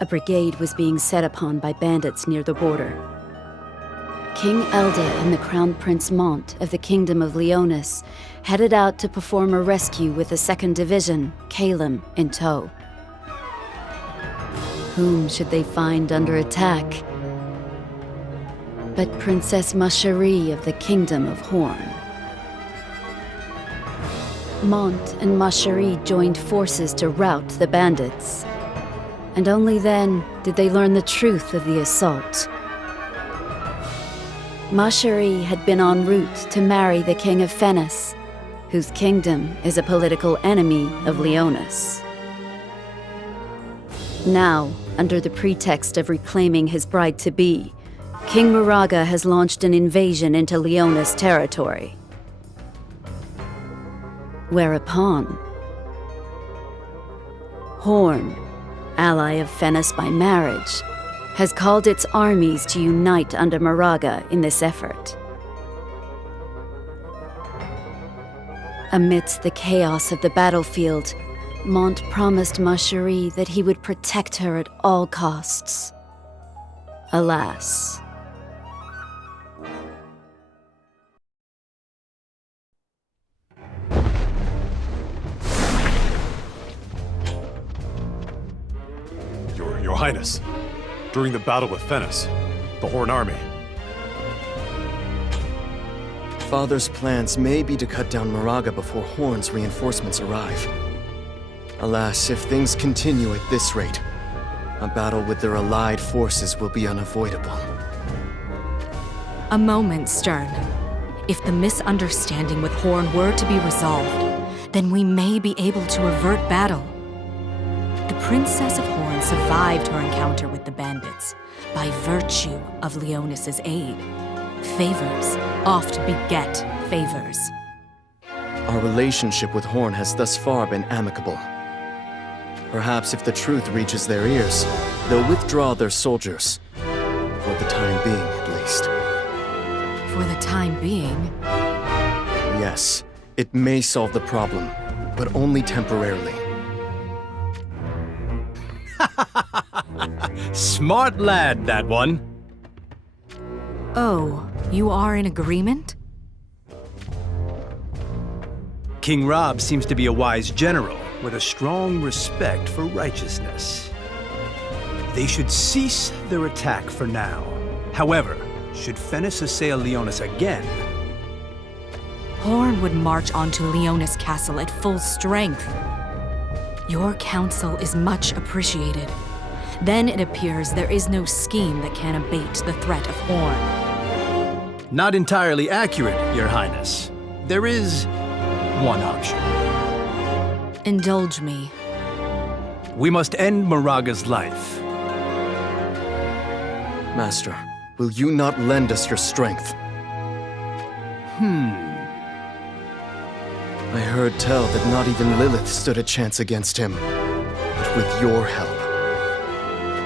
A brigade was being set upon by bandits near the border. King Elda and the Crown Prince Mont of the Kingdom of Leonis headed out to perform a rescue with the 2nd Division, Calum, in tow. Whom should they find under attack but Princess Macherie of the Kingdom of Horn? Mont and Macherie joined forces to rout the bandits, and only then did they learn the truth of the assault. Macherie had been en route to marry the King of Fennis, whose kingdom is a political enemy of Leonis. Now, under the pretext of reclaiming his bride-to-be, King Moraga has launched an invasion into Leonis territory. Whereupon, Horn, ally of Fennis by marriage, has called its armies to unite under Moraga in this effort. Amidst the chaos of the battlefield, Mont promised Macherie that he would protect her at all costs. Alas. Your Highness, during the battle with Fennis, the Horn Army. Father's plans may be to cut down Moraga before Horn's reinforcements arrive. Alas, if things continue at this rate, a battle with their allied forces will be unavoidable. A moment, Stern. If the misunderstanding with Horn were to be resolved, then we may be able to avert battle. The Princess of Horn survived her encounter with the bandits by virtue of Leonis's aid. Favors oft beget favors. Our relationship with Horn has thus far been amicable. Perhaps if the truth reaches their ears, they'll withdraw their soldiers. For the time being, at least. For the time being? Yes, it may solve the problem, but only temporarily. Smart lad, that one. Oh, you are in agreement? King Rob seems to be a wise general with a strong respect for righteousness. They should cease their attack for now. However, should Fennis assail Leonis again... Horn would march onto Leonis Castle at full strength. Your counsel is much appreciated. Then it appears there is no scheme that can abate the threat of Horn. Not entirely accurate, Your Highness. There is one option. Indulge me. We must end Moraga's life. Master, will you not lend us your strength? I heard tell that not even Lilith stood a chance against him. But with your help...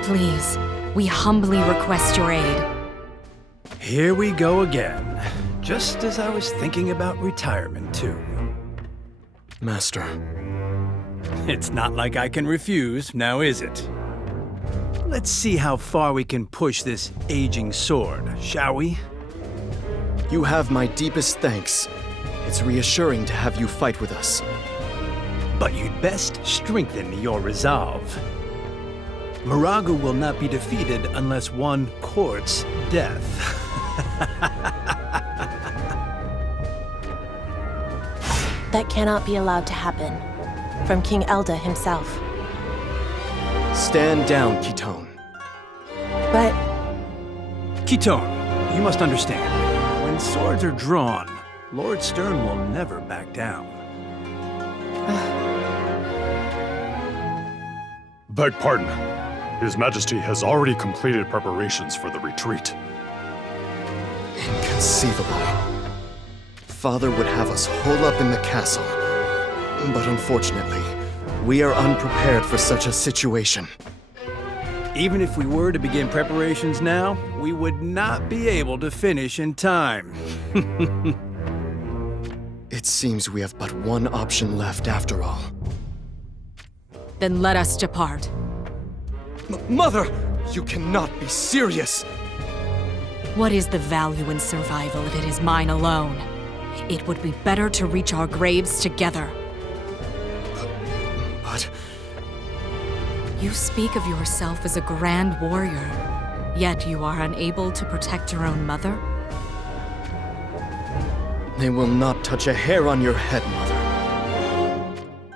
Please, we humbly request your aid. Here we go again. Just as I was thinking about retirement, too. Master. It's not like I can refuse, now is it? Let's see how far we can push this aging sword, shall we? You have my deepest thanks. It's reassuring to have you fight with us. But you'd best strengthen your resolve. Moraga will not be defeated unless one courts death. That cannot be allowed to happen. From King Elda himself. Stand down, Kitone. But... Kitone, you must understand. When swords are drawn, Lord Stern will never back down. Beg pardon. His Majesty has already completed preparations for the retreat. Inconceivable. Father would have us hole up in the castle. But unfortunately, we are unprepared for such a situation. Even if we were to begin preparations now, we would not be able to finish in time. It seems we have but one option left after all. Then let us depart. Mother! You cannot be serious! What is the value in survival if it is mine alone? It would be better to reach our graves together. But... You speak of yourself as a grand warrior, yet you are unable to protect your own mother? They will not touch a hair on your head, Mother.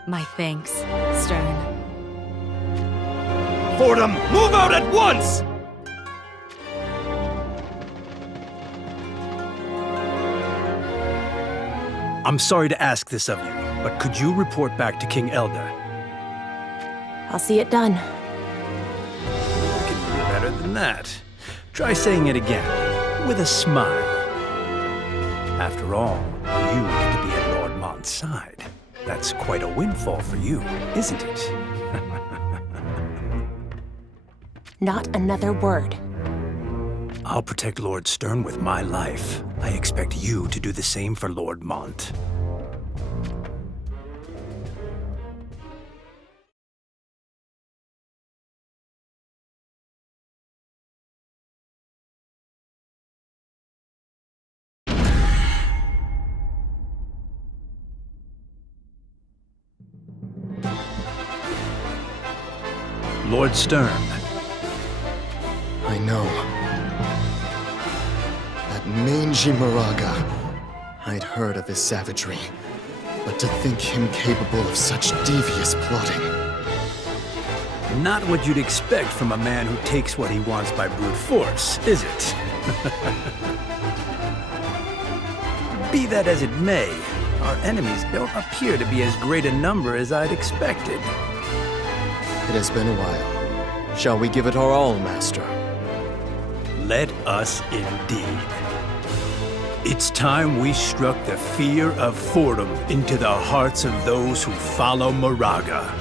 My thanks, Stern. Fordham, move out at once! I'm sorry to ask this of you, but could you report back to King Elda? I'll see it done. You can do better than that. Try saying it again, with a smile. After all, you get to be at Lord Mont's side. That's quite a windfall for you, isn't it? Not another word. I'll protect Lord Stern with my life. I expect you to do the same for Lord Mont. Lord Stern. I know. That mangy Moraga. I'd heard of his savagery, but to think him capable of such devious plotting. Not what you'd expect from a man who takes what he wants by brute force, is it? Be that as it may, our enemies don't appear to be as great a number as I'd expected. It has been a while. Shall we give it our all, Master? Let us indeed. It's time we struck the fear of Fordham into the hearts of those who follow Moraga.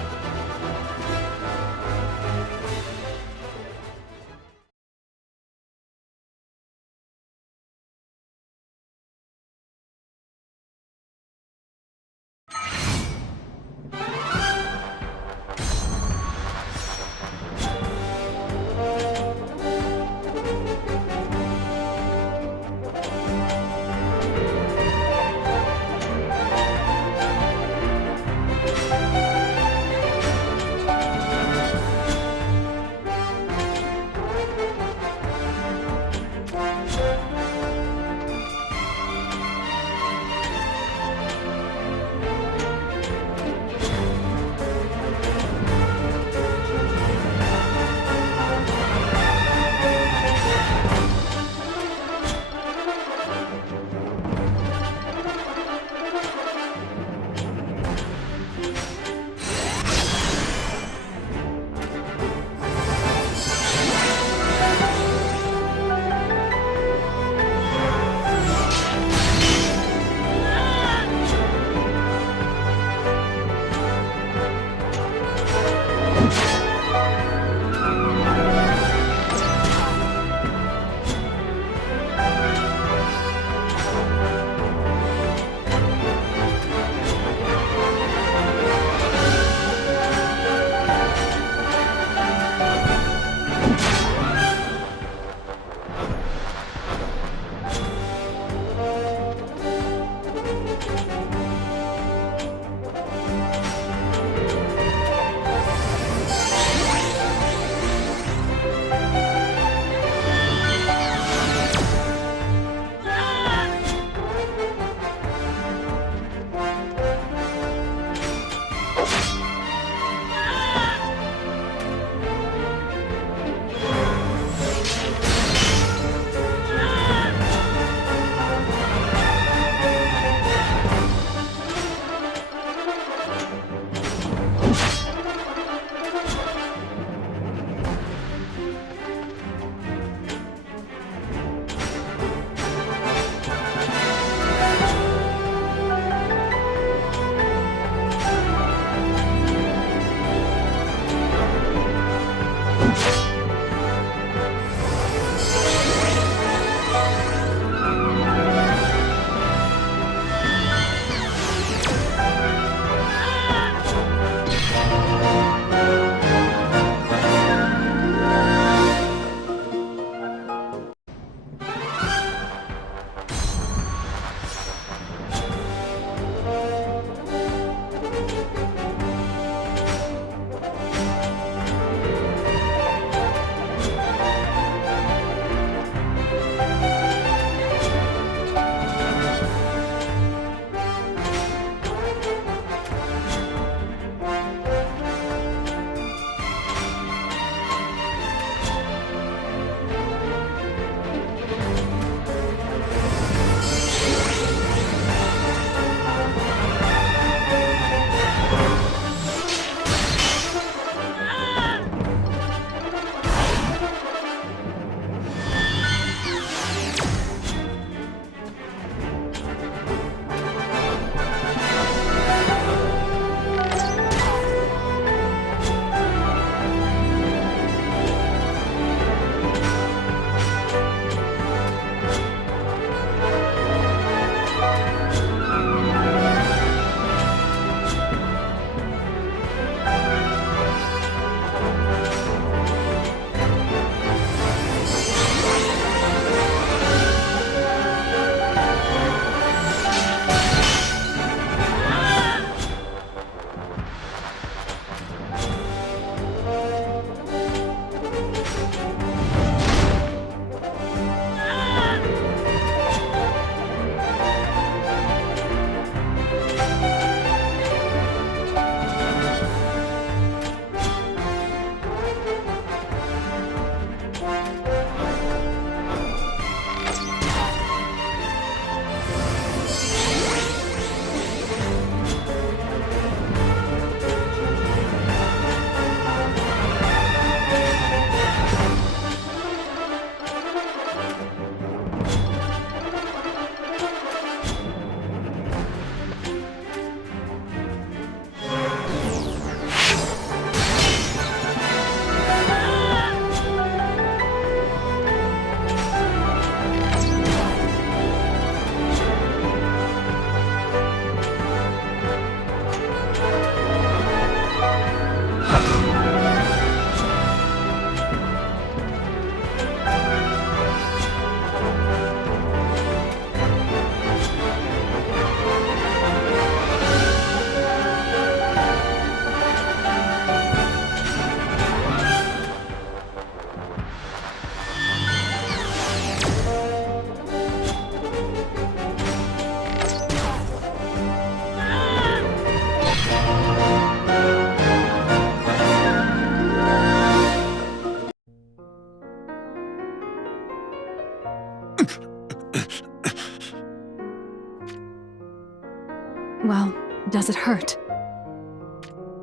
Does it hurt?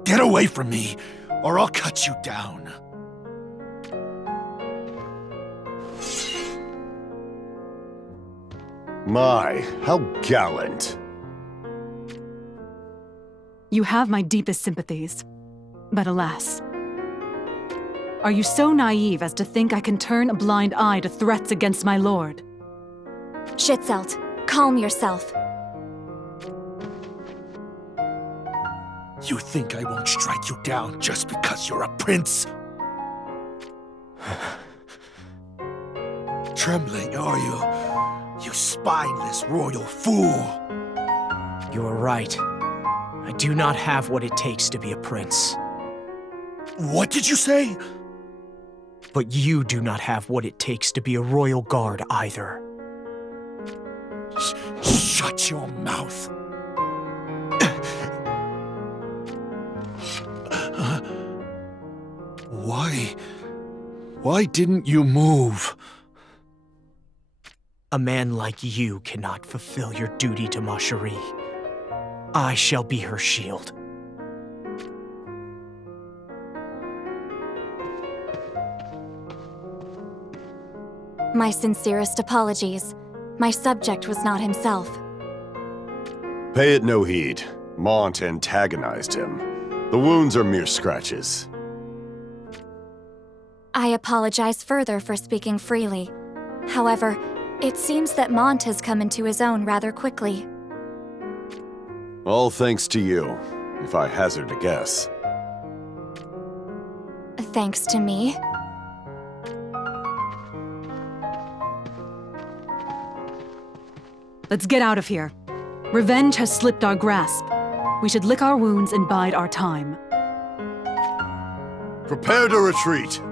Get away from me, or I'll cut you down. My, how gallant. You have my deepest sympathies. But alas. Are you so naive as to think I can turn a blind eye to threats against my lord? Schitzelt, calm yourself. You think I won't strike you down just because you're a prince? Trembling, are you? You spineless royal fool! You are right. I do not have what it takes to be a prince. What did you say? But you do not have what it takes to be a royal guard either. Shut your mouth. Why didn't you move? A man like you cannot fulfill your duty to Ma Cherie. I shall be her shield. My sincerest apologies. My subject was not himself. Pay it no heed. Mont antagonized him. The wounds are mere scratches. I apologize further for speaking freely. However, it seems that Mont has come into his own rather quickly. All thanks to you, if I hazard a guess. Thanks to me. Let's get out of here. Revenge has slipped our grasp. We should lick our wounds and bide our time. Prepare to retreat!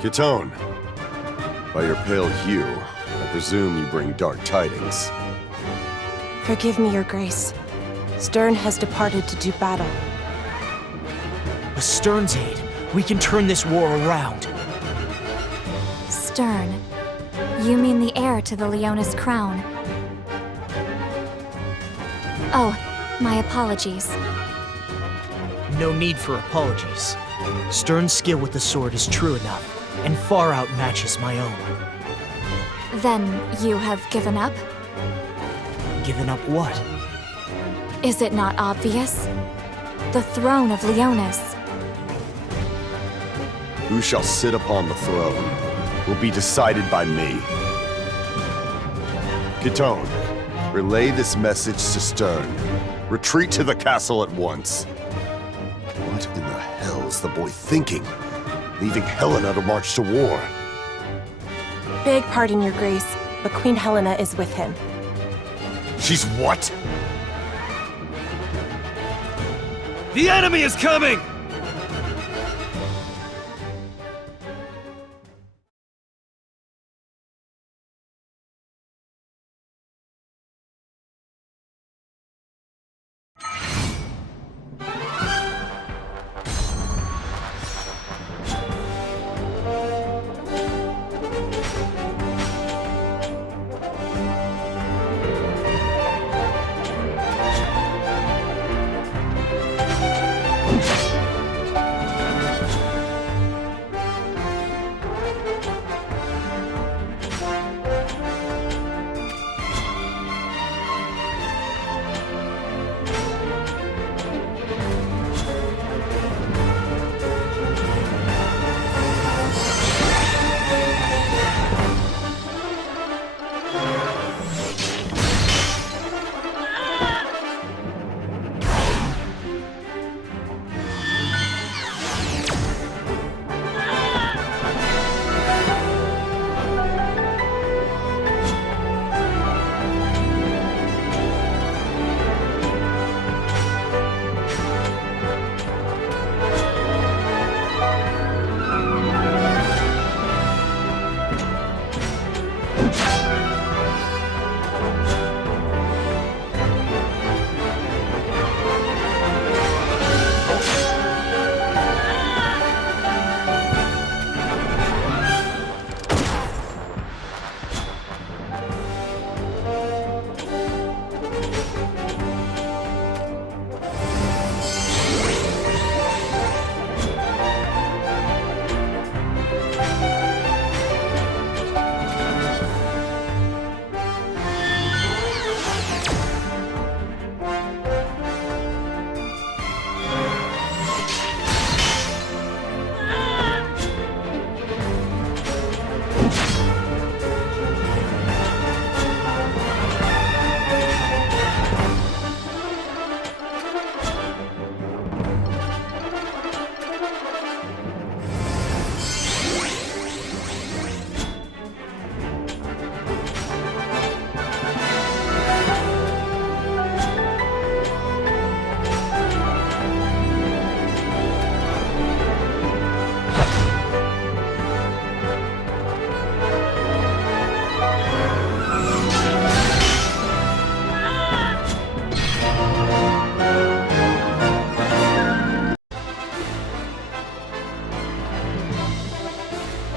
Kitone, by your pale hue, I presume you bring dark tidings. Forgive me, Your Grace. Stern has departed to do battle. With Stern's aid, we can turn this war around. Stern. You mean the heir to the Leonis crown? Oh, my apologies. No need for apologies. Stern's skill with the sword is true enough, and far outmatches my own. Then you have given up? Given up what? Is it not obvious? The throne of Leonis. Who shall sit upon the throne will be decided by me. Kitone, relay this message to Stern. Retreat to the castle at once. What in the hell is the boy thinking? Leaving Helena to march to war? Beg pardon, Your Grace, but Queen Helena is with him. She's what? The enemy is coming!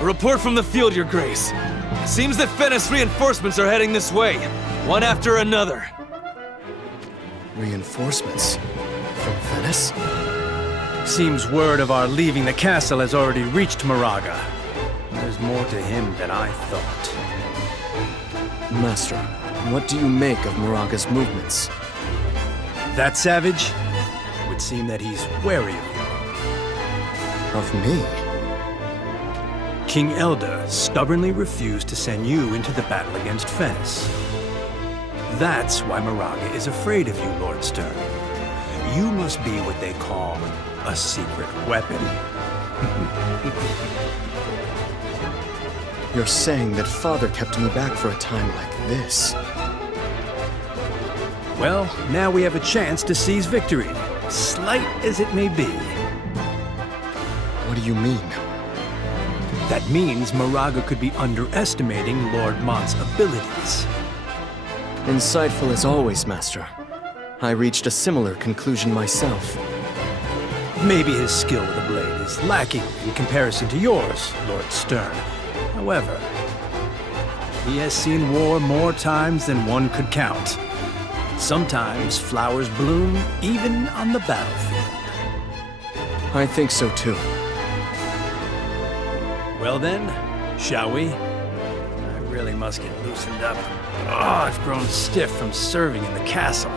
A report from the field, Your Grace. Seems that Fennis reinforcements are heading this way, one after another. Reinforcements? From Venice? Seems word of our leaving the castle has already reached Moraga. There's more to him than I thought. Master, what do you make of Moraga's movements? That savage? It would seem that he's wary of you. Of me? King Elda stubbornly refused to send you into the battle against Fennis. That's why Moraga is afraid of you, Lord Stern. You must be what they call a secret weapon. You're saying that Father kept me back for a time like this? Well, now we have a chance to seize victory, slight as it may be. What do you mean? That means Moraga could be underestimating Lord Mont's abilities. Insightful as always, Master. I reached a similar conclusion myself. Maybe his skill with the blade is lacking in comparison to yours, Lord Stern. However, he has seen war more times than one could count. Sometimes flowers bloom even on the battlefield. I think so too. Well then, shall we? I really must get loosened up. Oh, I've grown stiff from serving in the castle.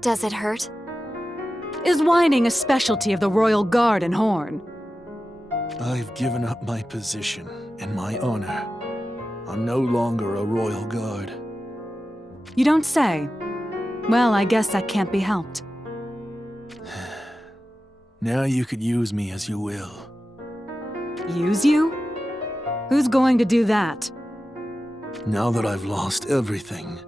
Does it hurt? Is whining a specialty of the Royal Guard in Horn? I've given up my position and my honor. I'm no longer a royal guard. You don't say. Well, I guess that can't be helped. Now you could use me as you will. Use you? Who's going to do that? Now that I've lost everything,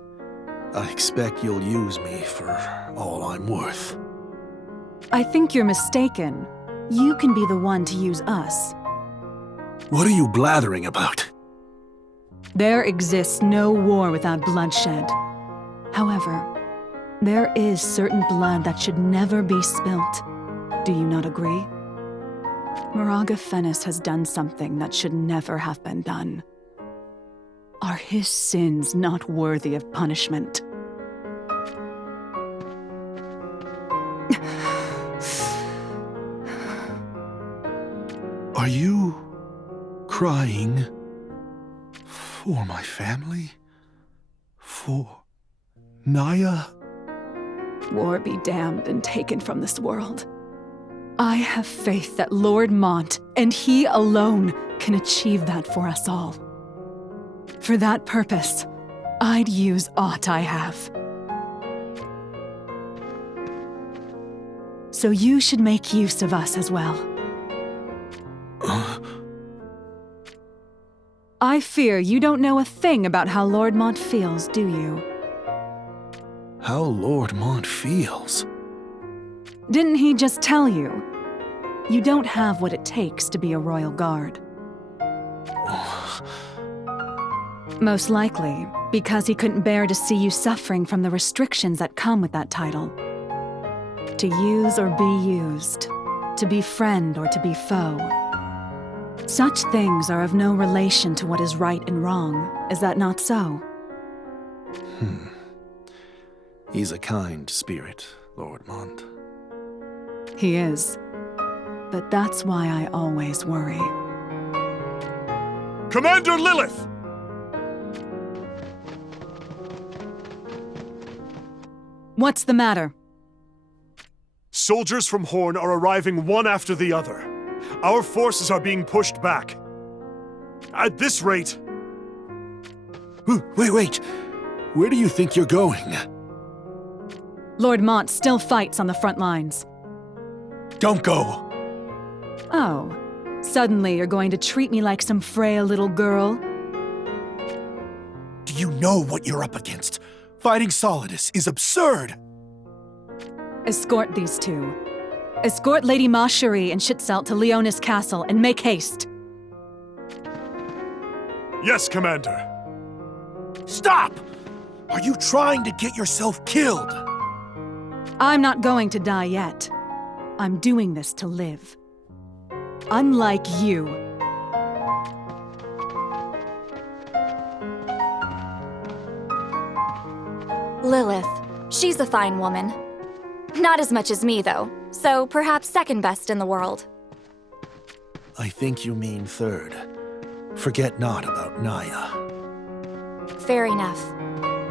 I expect you'll use me for all I'm worth. I think you're mistaken. You can be the one to use us. What are you blathering about? There exists no war without bloodshed. However, there is certain blood that should never be spilt. Do you not agree? Moraga Fennis has done something that should never have been done. Are his sins not worthy of punishment? Are you crying for my family? For Naya? War be damned and taken from this world. I have faith that Lord Mont, and he alone, can achieve that for us all. For that purpose, I'd use aught I have. So you should make use of us as well. I fear you don't know a thing about how Lord Mont feels, do you? How Lord Mont feels? Didn't he just tell you? You don't have what it takes to be a royal guard. Most likely, because he couldn't bear to see you suffering from the restrictions that come with that title. To use or be used, to be friend or to be foe. Such things are of no relation to what is right and wrong, is that not so? He's a kind spirit, Lord Mont. He is. But that's why I always worry. Commander Lilith! What's the matter? Soldiers from Horn are arriving one after the other. Our forces are being pushed back. At this rate... Wait. Where do you think you're going? Lord Mont still fights on the front lines. Don't go! Oh, suddenly you're going to treat me like some frail little girl? Do you know what you're up against? Fighting Solidus is absurd! Escort these two. Escort Lady Macherie and Schittzelt to Leonis Castle and make haste. Yes, Commander. Stop! Are you trying to get yourself killed? I'm not going to die yet. I'm doing this to live. Unlike you. Lilith. She's a fine woman. Not as much as me, though, so perhaps second best in the world. I think you mean third. Forget not about Naya. Fair enough.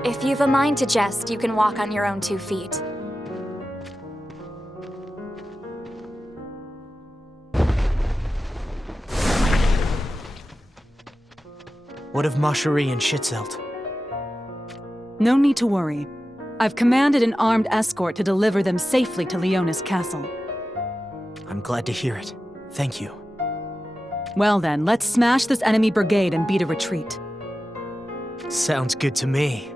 If you've a mind to jest, you can walk on your own 2 feet. What of Macherie and Schittzelt? No need to worry. I've commanded an armed escort to deliver them safely to Leonis Castle. I'm glad to hear it. Thank you. Well then, let's smash this enemy brigade and beat a retreat. Sounds good to me.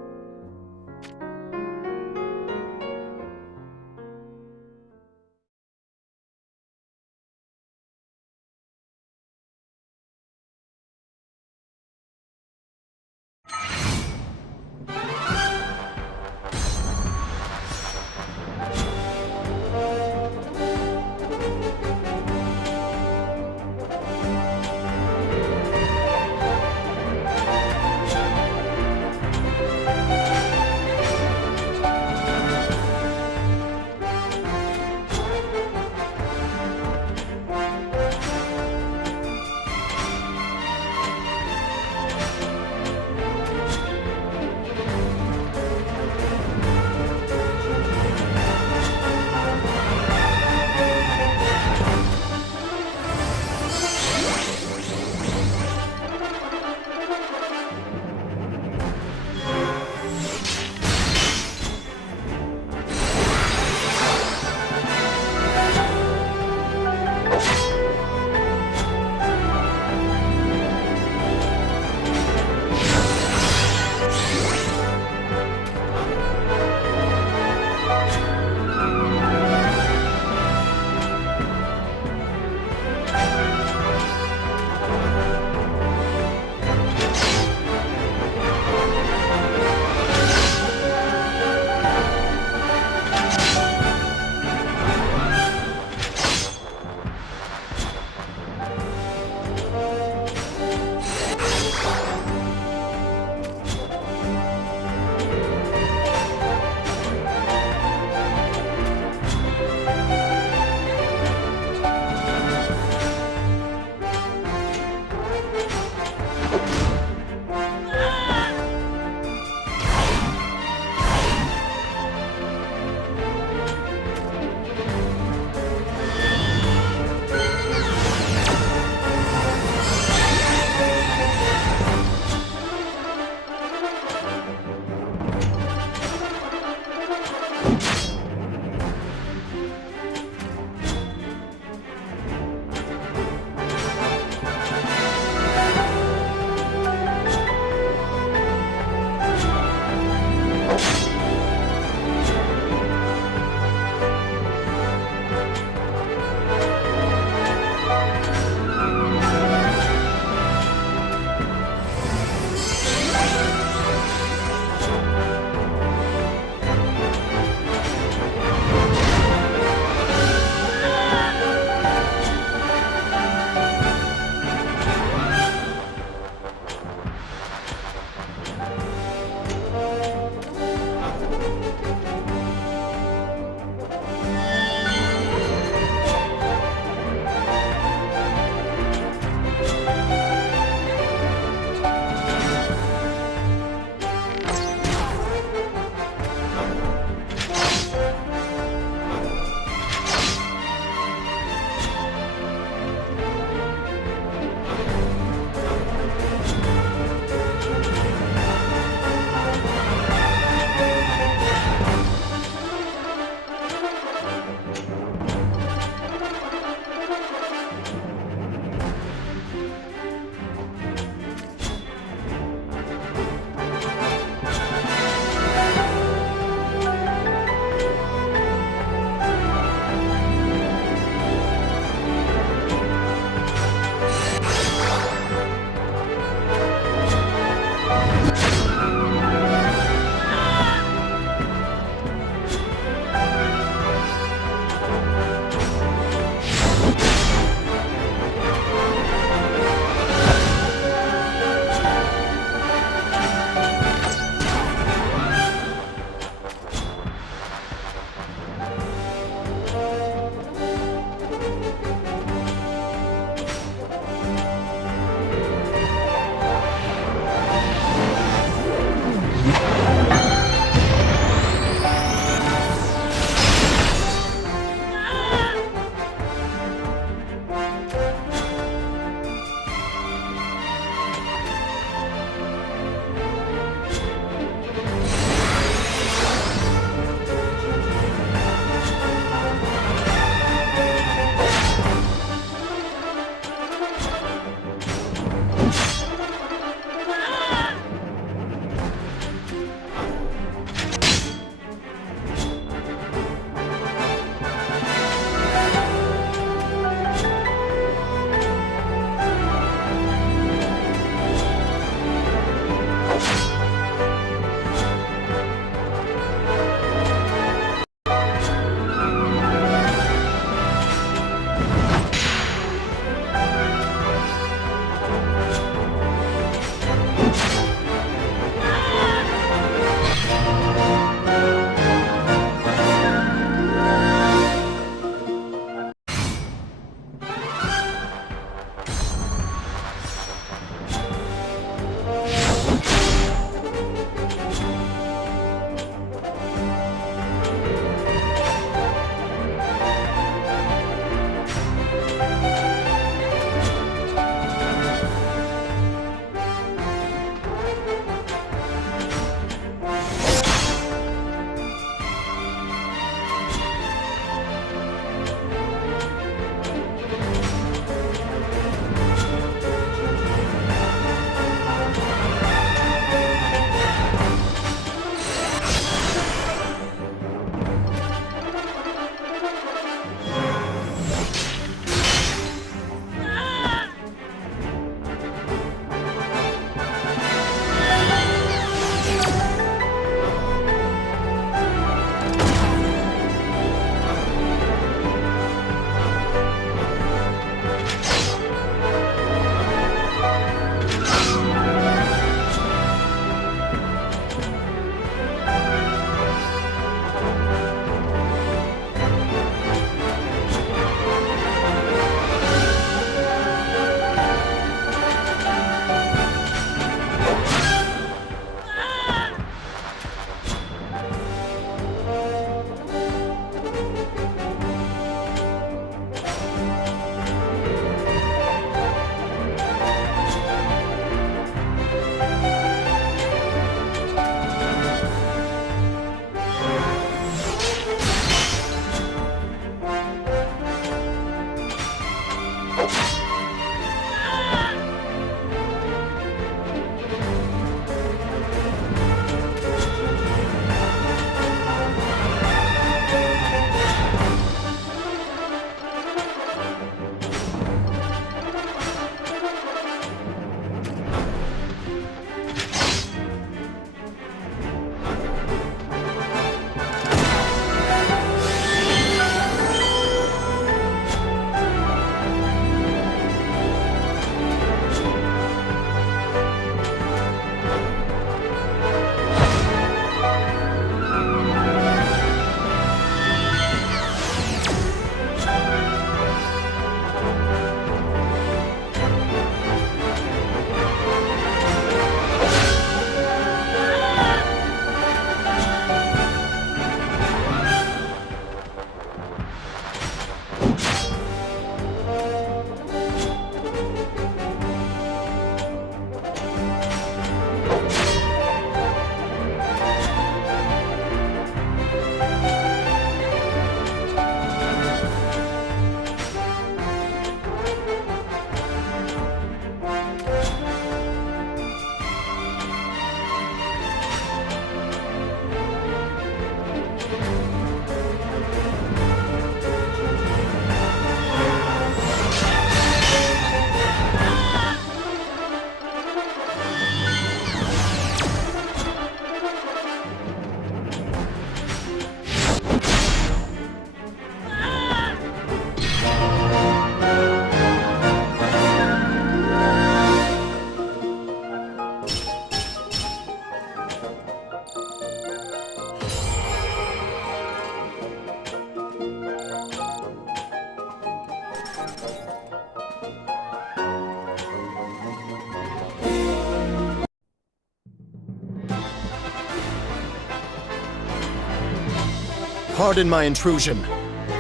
pardon my intrusion.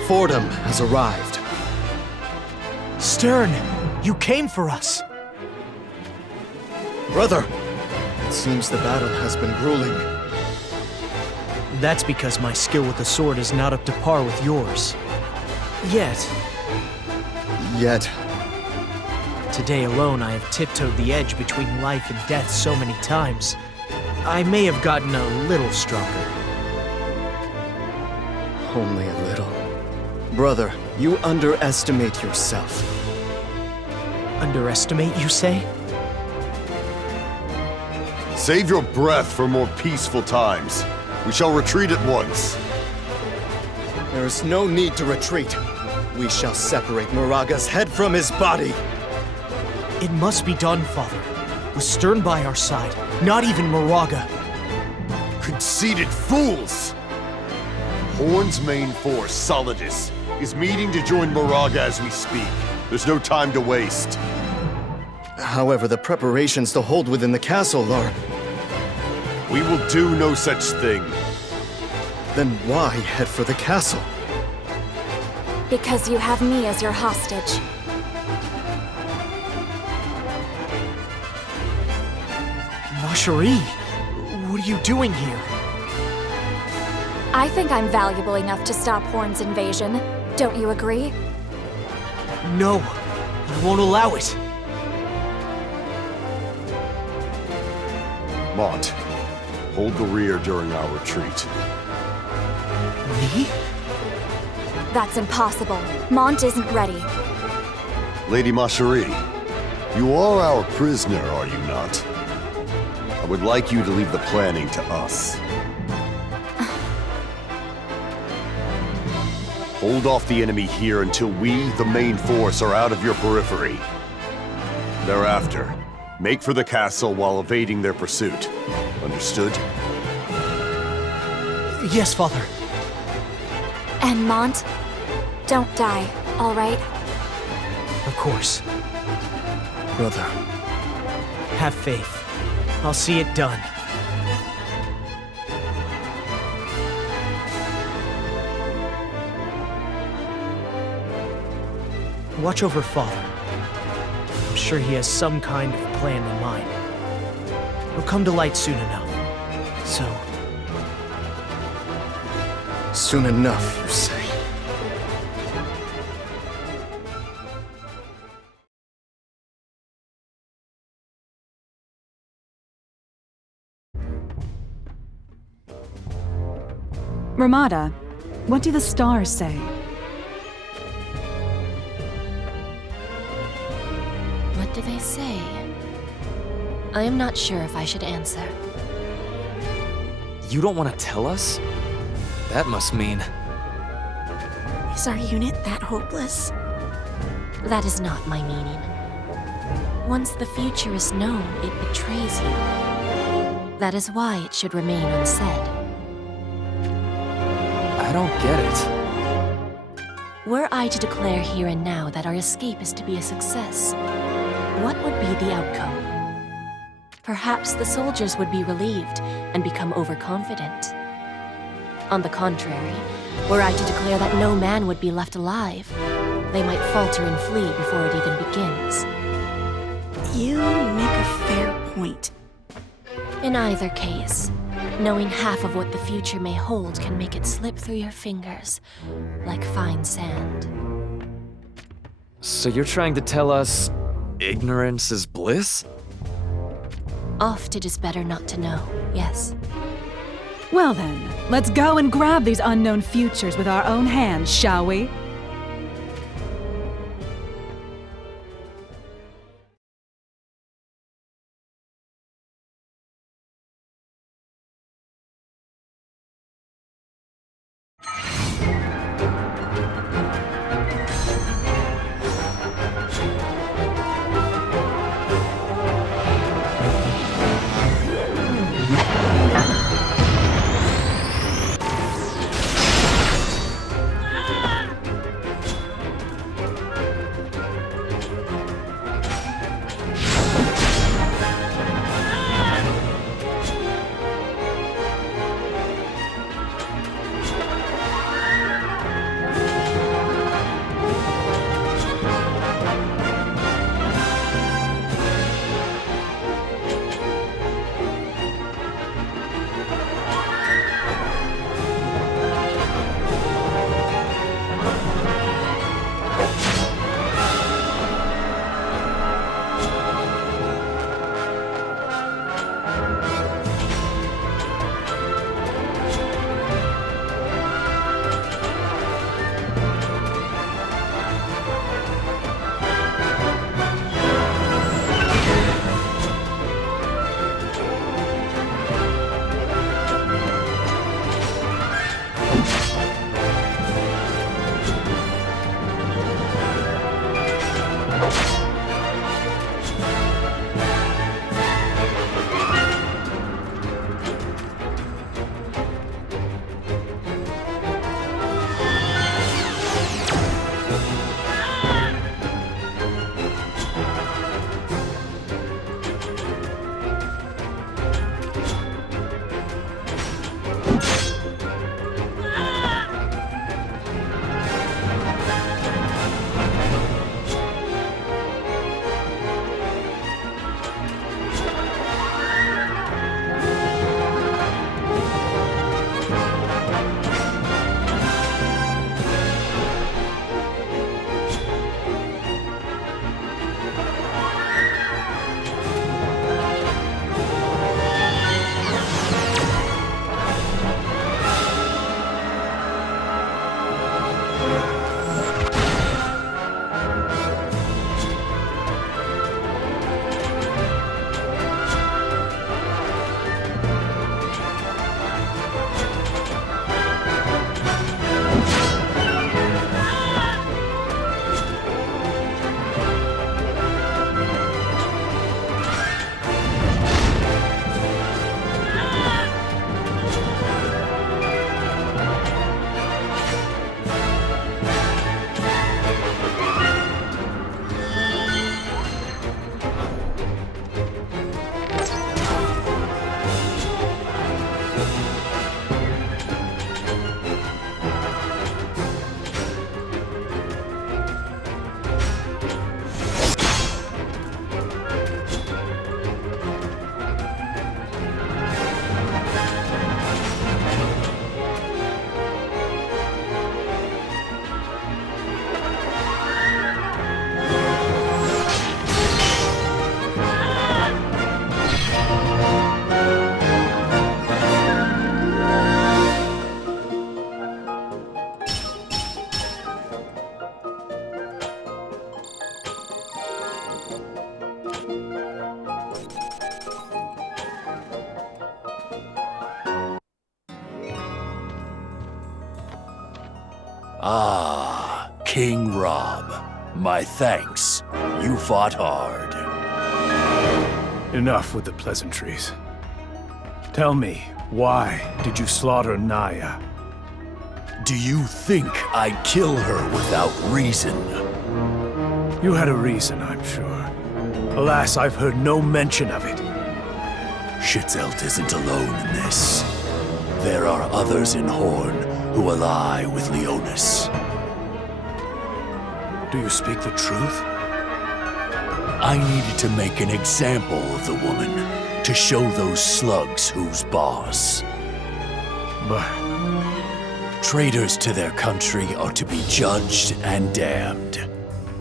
Fordham has arrived. Stern, you came for us. Brother, it seems the battle has been grueling. That's because my skill with the sword is not up to par with yours. Yet. Today alone, I have tiptoed the edge between life and death so many times. I may have gotten a little stronger. Only a little. Brother, you underestimate yourself. Underestimate, you say? Save your breath for more peaceful times. We shall retreat at once. There is no need to retreat. We shall separate Moraga's head from his body. It must be done, Father. With Stern by our side, not even Moraga. Conceited fools! Horn's main force, Solidus, is meeting to join Moraga as we speak. There's no time to waste. However, the preparations to hold within the castle are... We will do no such thing. Then why head for the castle? Because you have me as your hostage. Macherie, what are you doing here? I think I'm valuable enough to stop Horn's invasion. Don't you agree? No, I won't allow it. Mont, hold the rear during our retreat. Me? That's impossible. Mont isn't ready. Lady Macherie, you are our prisoner, are you not? I would like you to leave the planning to us. Hold off the enemy here until we, the main force, are out of your periphery. Thereafter, make for the castle while evading their pursuit. Understood? Yes, Father. And Mont, don't die, all right? Of course. Brother. Have faith. I'll see it done. Watch over Father. I'm sure he has some kind of plan in mind. It'll come to light soon enough. So... Soon enough, you say? Ramada, what do the stars say? What do they say? I am not sure if I should answer. You don't want to tell us? That must mean... Is our unit that hopeless? That is not my meaning. Once the future is known, it betrays you. That is why it should remain unsaid. I don't get it. Were I to declare here and now that our escape is to be a success, what would be the outcome? Perhaps the soldiers would be relieved and become overconfident. On the contrary, were I to declare that no man would be left alive, they might falter and flee before it even begins. You make a fair point. In either case, knowing half of what the future may hold can make it slip through your fingers like fine sand. So you're trying to tell us ignorance is bliss? Oft it is better not to know, yes. Well then, let's go and grab these unknown futures with our own hands, shall we? Ah, King Rob. My thanks. You fought hard. Enough with the pleasantries. Tell me, why did you slaughter Naya? Do you think I'd kill her without reason? You had a reason, I'm sure. Alas, I've heard no mention of it. Schitzelt isn't alone in this. There are others in Horn who ally with Leonis. Do you speak the truth? I needed to make an example of the woman to show those slugs who's boss. But traitors to their country are to be judged and damned.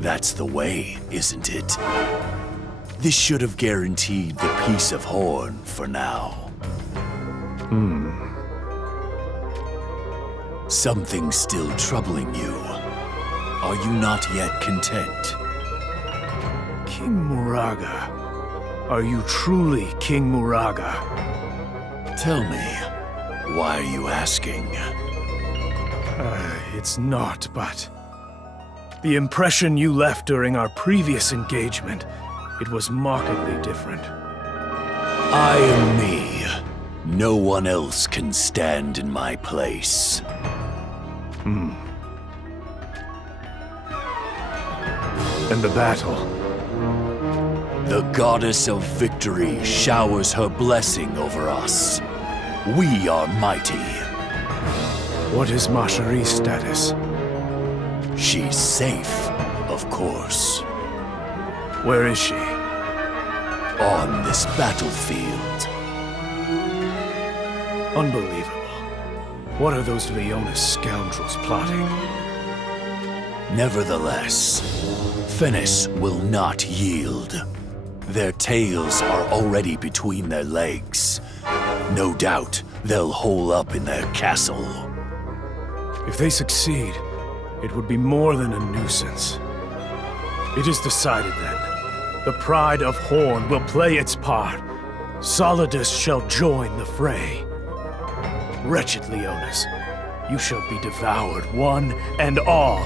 That's the way, isn't it? This should have guaranteed the peace of Horn for now. Something's still troubling you. Are you not yet content? King Muraga. Are you truly King Muraga? Tell me, why are you asking? It's not, but the impression you left during our previous engagement, it was markedly different. I am me. No one else can stand in my place. And the battle? The goddess of victory showers her blessing over us. We are mighty. What is Mashari's status? She's safe, of course. Where is she? On this battlefield. Unbelievable. What are those Leonis scoundrels plotting? Nevertheless, Finis will not yield. Their tails are already between their legs. No doubt they'll hole up in their castle. If they succeed, it would be more than a nuisance. It is decided then. The pride of Horn will play its part. Solidus shall join the fray. Wretched Leonis, you shall be devoured, one and all.